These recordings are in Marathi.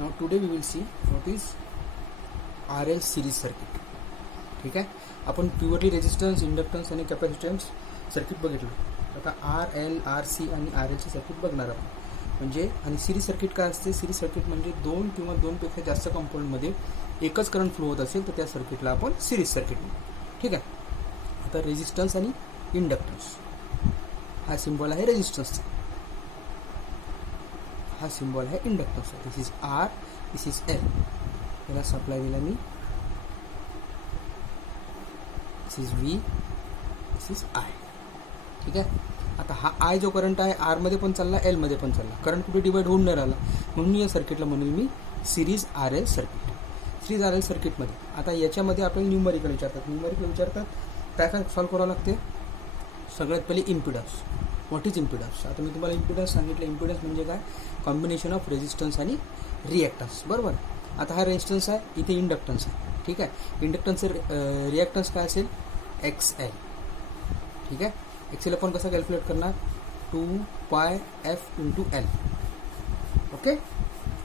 Now today we will see what is R L series circuit. ठीक आहे, आपण प्युअरली रेजिस्टन्स, इंडक्टन्स आणि कॅपॅसिटन्स सर्किट बघितलं. आता आर एल, आर सी आणि आर एलचे सर्किट बघणार आपण. म्हणजे आणि सिरीज सर्किट काय असते? सिरीज सर्किट म्हणजे दोन किंवा दोनपेक्षा जास्त कंपोनंटमध्ये एकच करंट फ्लो होत असेल तर त्या सर्किटला आपण सिरीज सर्किट म्हणतो. ठीक आहे. आता रेजिस्टन्स आणि इंडक्टन्स, हा सिम्बॉल आहे रेजिस्टन्सचा, हा सिम्बॉल आहे इंडक्टन्सचा. This is R, this is L. याला सप्लाय दिला मी, this is V, this is I. ठीक आहे. आता हा आय जो करंट आहे आर मध्ये पण चालला, एल मध्ये पण चालला, करंट कुठे डिवाइड होऊन नाही राहिला, म्हणून या सर्किटला म्हणेल मी series R L circuit. Series R L सर्किटमध्ये आता याच्यामध्ये आपल्याला न्यूमरिकल विचारतात. काय काय सॉल्व करावं लागते? सगळ्यात पहिले इम्पिडन्स. What is impedance? आता मी तुम्हाला इम्पिडन्स सांगितलं. इम्पिडन्स म्हणजे काय? कॉम्बिनेशन ऑफ रेजिस्टन्स आणि रिॲक्टन्स. बरोबर. आता हा रेजिस्टन्स आहे, इथे इंडक्टन्स आहे. ठीक आहे. इंडक्टन्सचं रिॲक्टन्स काय असेल? X L. ठीक आहे. एक्स एल आपण कसं कॅल्क्युलेट करणार? 2πf into L. ओके.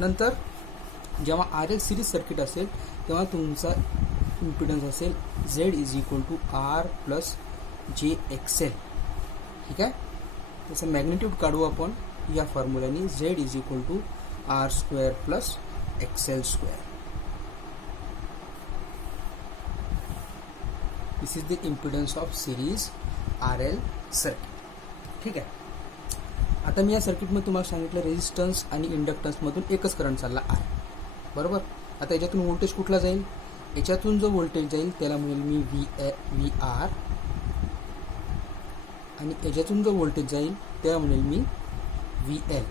नंतर जेव्हा आर एल सिरीज सर्किट असेल तेव्हा तुमचा इम्पिडन्स असेल Z is equal to R plus J X L. ठीक आहे. त्याचं मॅग्निट्यूड काढू आपण या फॉर्म्युल्याने, Z is equal to R square plus X L square. This is the impedance of series R L circuit. ठीक आहे. आता मी या सर्किटमध्ये तुम्हाला सांगितलं रेजिस्टन्स आणि इंडक्टन्समधून एकच करंट चालला आहे. बरोबर. आता याच्यातून व्होल्टेज कुठला जाईल? याच्यातून जो व्होल्टेज जाईल त्याला म्हणेल मी व्ही आर, आणि याच्यातून जो व्होल्टेज जाईल त्याला म्हणेल मी V L.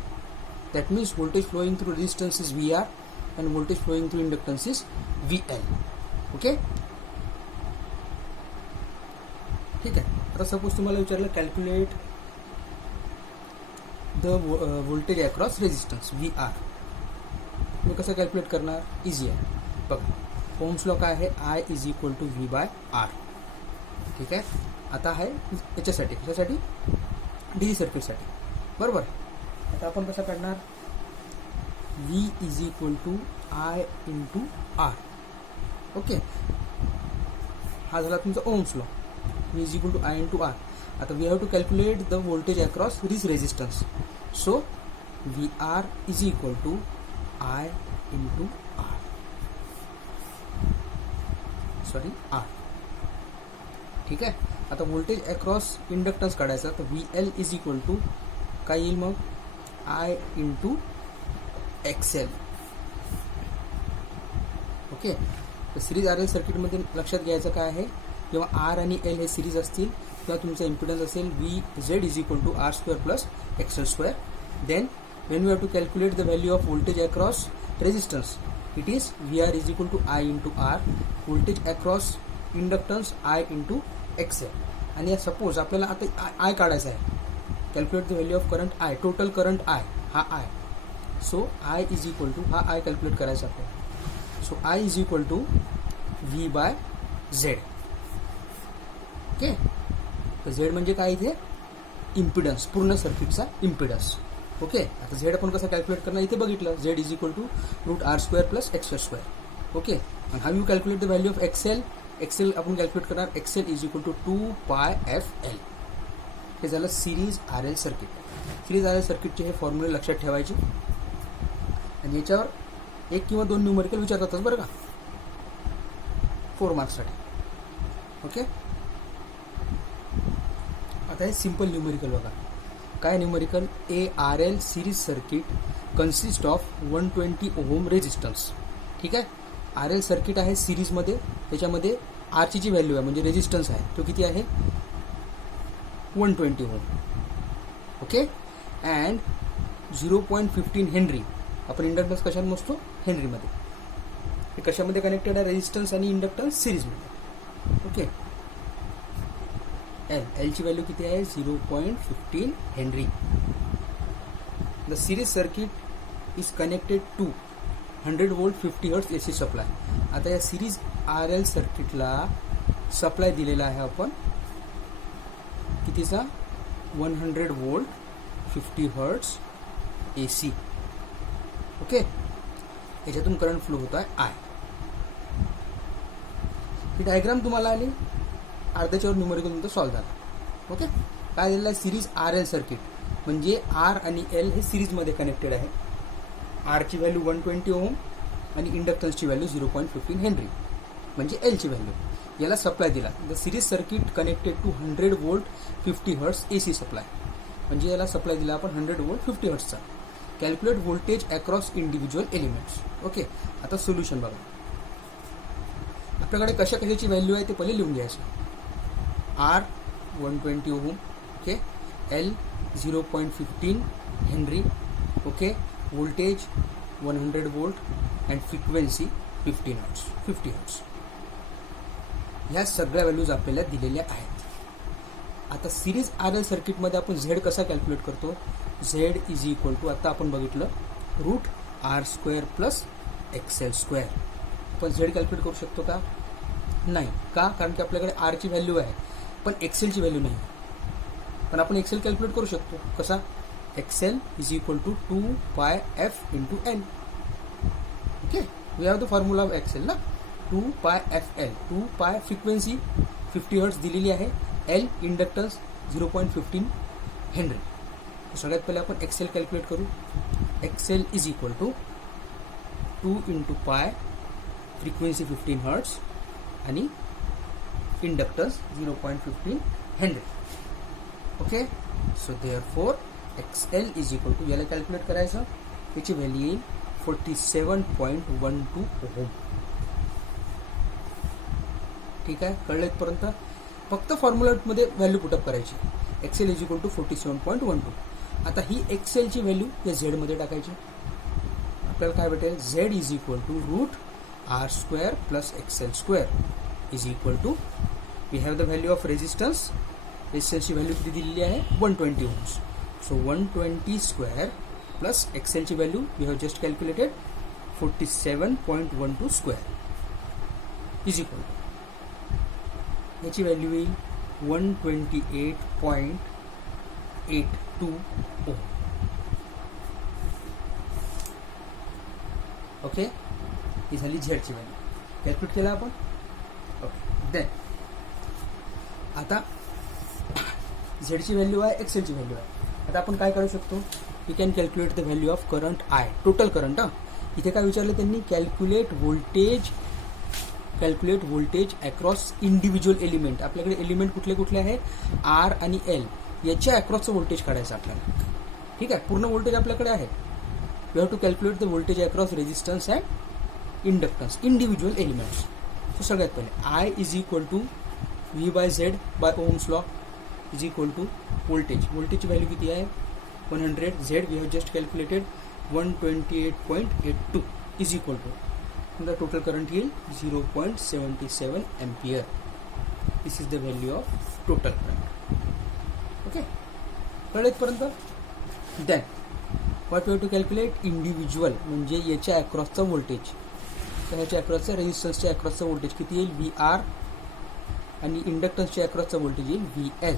That means voltage flowing through resistance is V R and voltage flowing through inductance is V L. Okay. ठीक आहे. आता सपोज तुम्हाला विचारलं calculate the voltage across resistance V R. तुम्ही कसं कॅल्क्युलेट करणार? इझी आहे. बघा, ओम्स लॉ काय आहे? I is equal to V by R. ठीक आहे. आता आहे याच्यासाठी, कशासाठी? डी सर्किटसाठी. बरोबर. आता आपण कसं काढणार? V is equal to I into R. Okay. हा झाला तुमचा ohm's law. V is equal to I into R. आता we have to calculate the voltage across this resistance. So V R is equal to I into R, sorry R. ठीक आहे. आता व्होल्टेज अक्रॉस इंडक्टन्स काढायचा, तर V L is equal to काय येईल मग? I into X L. Okay. तर सिरीज आर एल सर्किटमध्ये लक्षात घ्यायचं काय आहे? जेव्हा आर आणि एल हे सिरीज असतील तेव्हा तुमचा इम्पिडन्स असेल V Z is equal to R square plus X L square. Then when we have to calculate the value of voltage across resistance, it is VR is equal to I into R, voltage across inductance I into XL. आणि या सपोज आपल्याला आता I काढायचा आहे, calculate the value of current I, total current I, हा I. So I is equal to, हा I कॅल्क्युलेट करायचा आपल्याला. So I is equal to V by Z. Okay. तर Z म्हणजे काय? इथे इम्पिडन्स, पूर्ण सर्किटचा इम्पिडन्स. ओके. आता झेड आपण कसं कॅल्क्युलेट करणार? इथे बघितलं, Z is equal to root R square plus X square. Okay. आणि how you calculate the value of XL? XL आपण कॅल्क्युलेट करणार, XL is equal to 2πfl. हे झालं series R L circuit. Series R L सर्किटचे हे फॉर्म्युले लक्षात ठेवायचे आणि याच्यावर एक किंवा दोन न्यूमरिकल विचारतातच बरं का, 4 मार्क्ससाठी. ओके. आता हे सिम्पल न्यूमरिकल बघा. काय numerical? A R L series circuit consist of 120 ohm resistance. ठीक आहे. आर एल सर्किट आहे सिरीजमध्ये, त्याच्यामध्ये आरची जी व्हॅल्यू आहे म्हणजे रेजिस्टन्स आहे तो किती आहे? 120 ओहम. ओके. And 0.15 Henry. आपण इंडक्टन्स कशात मोजतो? हेनरीमध्ये. हे कशामध्ये कनेक्टेड आहे? रेजिस्टन्स आणि इंडक्टन्स सिरीजमध्ये. ओके. एलची व्हॅल्यू किती आहे? 0.15 henry. The series circuit is connected to 100 volt 50 hertz AC supply. आता या सिरीज आर एल सर्किटला सप्लाय दिलेला आहे आपण कितीचा? 100 वोल्ट 50 हर्ट्ज AC. ओके. याच्यातून करंट फ्लो होतो आहे आय. ही डायग्राम तुम्हाला आली, अर्ध्याच्यावर न्यूमेरिकल तुमचं सॉल्व्ह झालं. ओके, काय दिलेलं आहे, सिरीज आर एल सर्किट म्हणजे आर आणि एल हे सिरीजमध्ये कनेक्टेड आहे. आरची व्हॅल्यू 120 ओहम आणि इंडक्टन्सची व्हॅल्यू 0.15 हेनरी म्हणजे एलची व्हॅल्यू. याला सप्लाय दिला. The series circuit connected to 100 volt 50 hertz AC supply, म्हणजे याला सप्लाय दिला आपण 100 वोल्ट 50 हर्ट्सचा. Calculate voltage across individual elements. Okay, आता सोल्युशन बघा. आपल्याकडे कशा कशाची व्हॅल्यू आहे ते पहिले लिहून घ्यायचं. R 120 ohm, okay, L 0.15 henry, okay, voltage 100 volt and frequency 50 hertz. ह्या सगळ्या व्हॅल्यूज आपल्याला दिलेल्या आहेत. आता सिरीज आर एल सर्किटमध्ये आपण झेड कसा कॅल्क्युलेट करतो. झेड इज इक्वल टू, आता आपण बघितलं, root R square plus XL square. आपण झेड कॅल्क्युलेट करू शकतो का? नाही. का? कारण की आपल्याकडे आरची व्हॅल्यू आहे पण एक्सेलची व्हॅल्यू नाही. पण आपण एक्सेल कॅल्क्युलेट करू शकतो. कसा? XL is equal to 2πf into L. Okay, we have the formula of XL ना, 2πfl. 2π फ्रिक्वेन्सी 50 हर्ट्स दिलेली आहे, एल इंडक्टन्स 0.15 हेनरी. सगळ्यात पहिले आपण एक्सेल कॅल्क्युलेट करू. XL is equal to 2 into pi, frequency 15 hertz आणि inductance 0.15 henry. Okay, so therefore XL is equal to, याला कॅल्क्युलेट करायचं, त्याची व्हॅल्यू येईल 47.12 ओहम. ठीक आहे, कळलं इथपर्यंत. फक्त फॉर्म्युलामध्ये व्हॅल्यू पुटअप करायची. XL is equal to 47.12. आता ही एक्सेलची व्हॅल्यू या झेडमध्ये टाकायची. आपल्याला काय भेटेल, Z is equal to root R square plus XL square is equal to, we have the value of resistance. रेजिस्टन्सची व्हॅल्यू किती दिलेली आहे, 120 ओम्स. सो 120 स्क्वेअर प्लस एक्सेलची value we have just calculated 47.12 square is equal to, याची व्हॅल्यू येईल 128.82 ओम. ओके, ही झाली झेडची व्हॅल्यू. कॅल्क्युलेट केला आपण. ओके, देन आता झेडची व्हॅल्यू आहे, एक्सेलची व्हॅल्यू आहे. आता आपण काय करू शकतो, we can calculate the value of current I, total current. इथे काय विचारलं त्यांनी, calculate voltage across individual element. आपल्याकडे एलिमेंट कुठले कुठले आहे, आर आणि एल, याच्या अक्रॉसचं व्होल्टेज काढायचं आपल्याला. ठीक आहे, पूर्ण व्होल्टेज आपल्याकडे आहे. You have to calculate the voltage across resistance and inductance, individual elements. So सगळ्यात पहिले I is equal to V by Z by Ohm's law is equal to voltage. व्होल्टेजची व्हॅल्यू किती आहे, 100. Z we have just calculated 128.82 is equal to, the total current येईल 0.77 ampere. This is the value of total current. Okay, कळलं इथपर्यंत. Then what we have to calculate, individual म्हणजे याच्या अक्रॉसचा व्होल्टेज. तर ह्याच्या अक्रॉसचा, रेजिस्टन्सच्या अक्रॉसचा व्होल्टेज किती येईल, VR, आणि इंडक्टन्सच्या अक्रॉसचा व्होल्टेज येईल VL.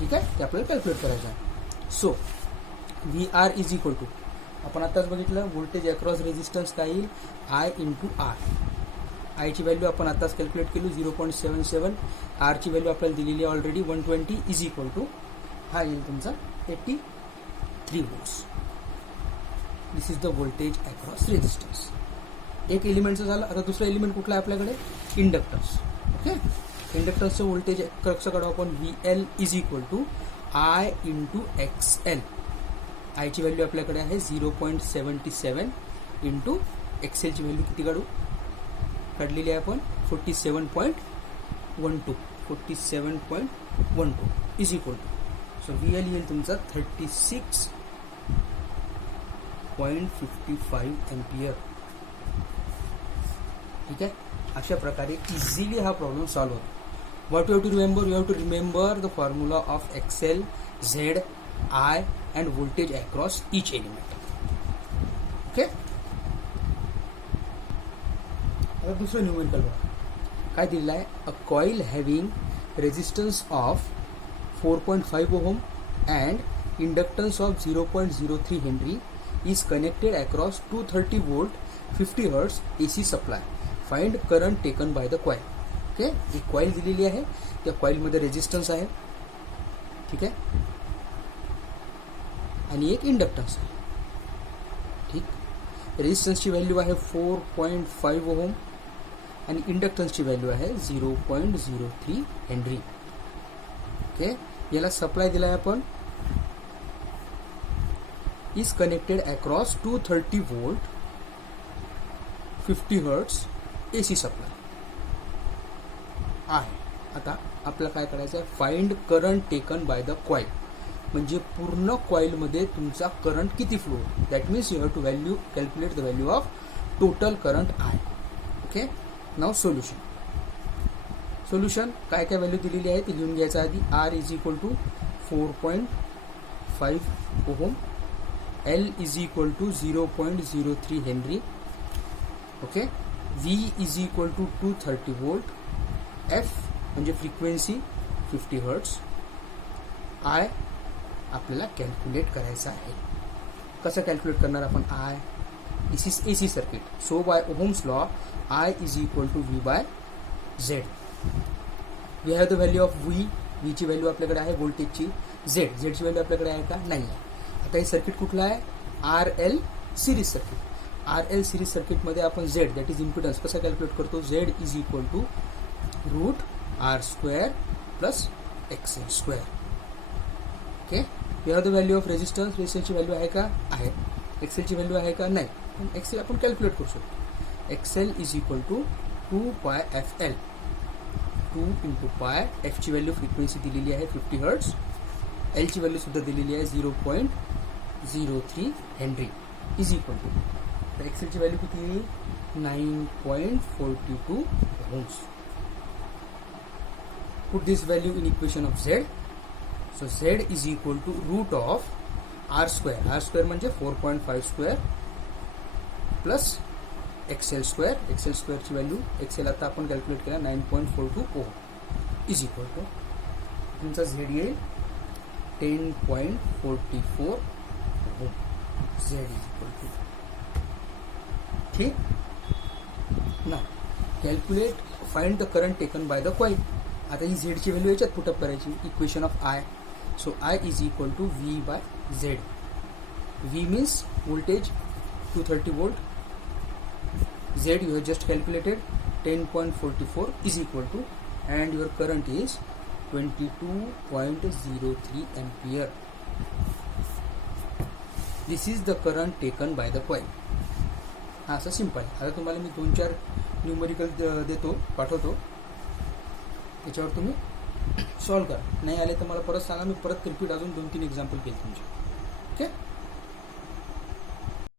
ठीक आहे, ते आपल्याला कॅल्क्युलेट करायचं आहे. So VR is equal to, आपण आताच बघितलं, व्होल्टेज अक्रॉस रेजिस्टन्स काय येईल, आय इंटू आर. आयची व्हॅल्यू आपण आताच कॅल्क्युलेट केली 0.77. आरची व्हॅल्यू आपल्याला दिलेली आहे ऑलरेडी 120 इज इक्वल टू, हा येईल तुमचा 83 volts. This is the voltage across resistance. एक एलिमेंटचं झालं. आता दुसरा एलिमेंट कुठला आहे आपल्याकडे, इंडक्टन्स. ओके, इंडक्टन्सचं व्होल्टेज कसं काढू आपण, VL is equal to I into XL. आयची व्हॅल्यू आपल्याकडे आहे 0.77 इंटू एक्सेलची व्हॅल्यू किती काढलेली आहे आपण 47.12 is equal to, so VL येईल तुमचा 36.55 एम्पियर. ठीक आहे, अशा प्रकारे इझिली हा प्रॉब्लेम सॉल्व्ह होतो. What you have to remember, you have to remember the formula of XL, Z, I and voltage across each element. Okay, आता दुसरं न्यूमेरिकल बघा काय दिलेलं आहे, a coil having resistance of 4.5 ohm and inductance of 0.03 Henry is connected across 230 volt 50 hertz AC supply. Find current taken by the coil. Okay, एक कॉईल दिलेली आहे, त्या कॉईलमध्ये रेजिस्टन्स आहे, ठीक आहे, आणि एक इंडक्टन्स आहे. ठीक, रेजिस्टन्सची व्हॅल्यू आहे 4.5 ओहम आणि इंडक्टन्सची व्हॅल्यू आहे 0.03 हेनरी. ओके, याला सप्लाय दिला आहे आपण, is connected across 230 volt 50 hertz AC supply आहे. आता आपल्याला काय करायचं आहे, find current taken by the coil, म्हणजे पूर्ण कॉईलमध्ये तुमचा करंट किती flow. That means you have to value calculate the value of total current आहे. Okay, now solution. सोल्युशन काय काय व्हॅल्यू दिलेली आहे ती लिहून घ्यायचं आधी. R is equal to 4.5 ohm, L is equal to 0.03 henry. Okay, V is equal to 230 volt, F म्हणजे फ्रिक्वेन्सी 50 हर्ट्स, I आपल्याला कॅल्क्युलेट करायचं आहे. कसं कॅल्क्युलेट करणार आपण I? This is AC circuit, so by Ohm's law I is equal to V by Z. We have the value of V ची व्हॅल्यू आपल्याकडे आहे, व्होल्टेजची. Z ची व्हॅल्यू आपल्याकडे आहे का? नाही आहे. आता हे सर्किट कुठलं आहे? RL series circuit. RL series सर्किटमध्ये आपण Z दॅट इज इम्पिडन्स कसं कॅल्क्युलेट करतो? Z is equal to root R square plus XL square. Okay, we have the value of resistance. रेजिस्टन्सची व्हॅल्यू आहे का? आहे. XL ची व्हॅल्यू आहे का? नाही. पण XL आपण कॅल्क्युलेट करू शकतो. XL इज इक्वल टू 2 पाय FL, 2 इंटू पाय. F ची व्हॅल्यू फ्रिक्वेन्सी दिलेली आहे 50 हर्ट्स, L ची व्हॅल्यू सुद्धा दिलेली आहे 0.03 हेनरी इज इक्वल टू. तर XL ची व्हॅल्यू किती आहे? 9.42 ohms. Put this value in equation of Z. So Z is equal to root of R square. R square म्हणजे 4.5 square plus XL square. XL square ची व्हॅल्यू, XL आता आपण कॅल्क्युलेट केला 9.42 ओहम इज इक्वल टू तुमचा Z येईल 10.44 ohm. Z is equal to. ठीक ना, calculate find the current taken by the coil. आता ही Z ची व्हॅल्यू याच्यात पुटअप करायची, equation of I. So I is equal to V by Z. V means voltage 230 volt, Z you have just calculated 10.44 is equal to, and your current is 22.03 ampere. This is the current taken by the coil. हा असं सिंपल. आता तुम्हाला मी 2-4 न्यूमेरिकल देतो, पाठवतो, त्याच्यावर तुम्ही सॉल्व करा. नाही आले तर मला परत सांगा, मी परत रिपीट अजून 2-3 एक्झाम्पल केले तुमचे. ओके.